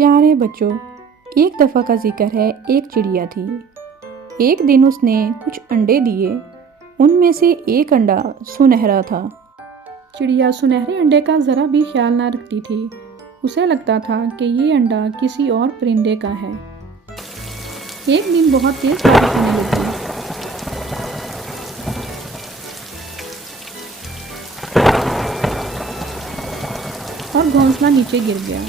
प्यारे बच्चों, एक दफ़ा का जिक्र है। एक चिड़िया थी। एक दिन उसने कुछ अंडे दिए। उनमें से एक अंडा सुनहरा था। चिड़िया सुनहरे अंडे का ज़रा भी ख्याल ना रखती थी। उसे लगता था कि ये अंडा किसी और परिंदे का है। एक दिन बहुत तेज़ बारिश होने लगी। और घोंसला नीचे गिर गया।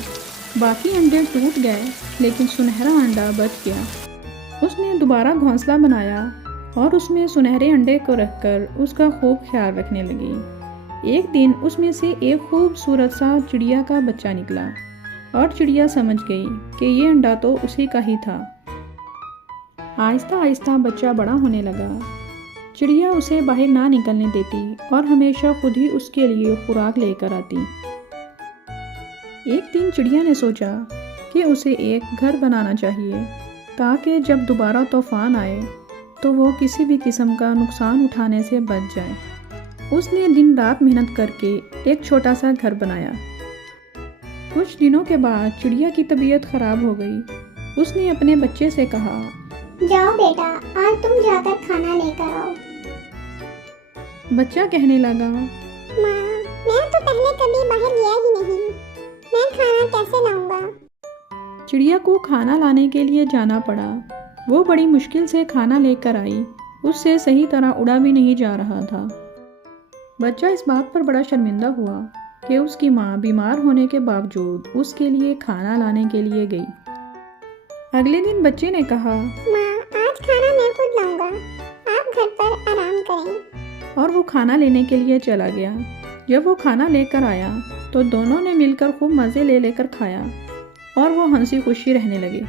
बाकी अंडे टूट गए, लेकिन सुनहरा अंडा बच गया। उसने दोबारा घोंसला बनाया और उसमें सुनहरे अंडे को रखकर उसका खूब ख्याल रखने लगी। एक दिन उसमें से एक खूबसूरत सा चिड़िया का बच्चा निकला और चिड़िया समझ गई कि ये अंडा तो उसी का ही था। आहिस्ता आहिस्ता बच्चा बड़ा होने लगा। चिड़िया उसे बाहर ना निकलने देती और हमेशा खुद ही उसके लिए खुराक लेकर आती। एक दिन चिड़िया ने सोचा कि उसे एक घर बनाना चाहिए ताकि जब दोबारा तूफान आए तो वो किसी भी किस्म का नुकसान उठाने से बच जाए। उसने दिन रात मेहनत करके एक छोटा सा घर बनाया। कुछ दिनों के बाद चिड़िया की तबीयत खराब हो गई। उसने अपने बच्चे से कहा, जाओ बेटा, आज तुम जाकर खाना लेकर आओ। बच्चा कहने लगा, माँ, मैं तो पहले कभी बाहर गया ही नहीं, मैं खाना कैसे लाऊंगा? चिड़िया को खाना लाने के लिए जाना पड़ा। वो बड़ी मुश्किल से खाना लेकर आई। उससे सही तरह उड़ा भी नहीं जा रहा था। बच्चा इस बात पर बड़ा शर्मिंदा हुआ कि उसकी माँ बीमार होने के बावजूद उसके लिए खाना लाने के लिए गई। अगले दिन बच्चे ने कहा, माँ, आज खाना मैं खुद लाऊंगा, आप घर पर आराम करें। और वो खाना लेने के लिए चला गया। जब वो खाना लेकर आया तो दोनों ने मिलकर खूब मज़े ले लेकर खाया और वो हंसी खुशी रहने लगे।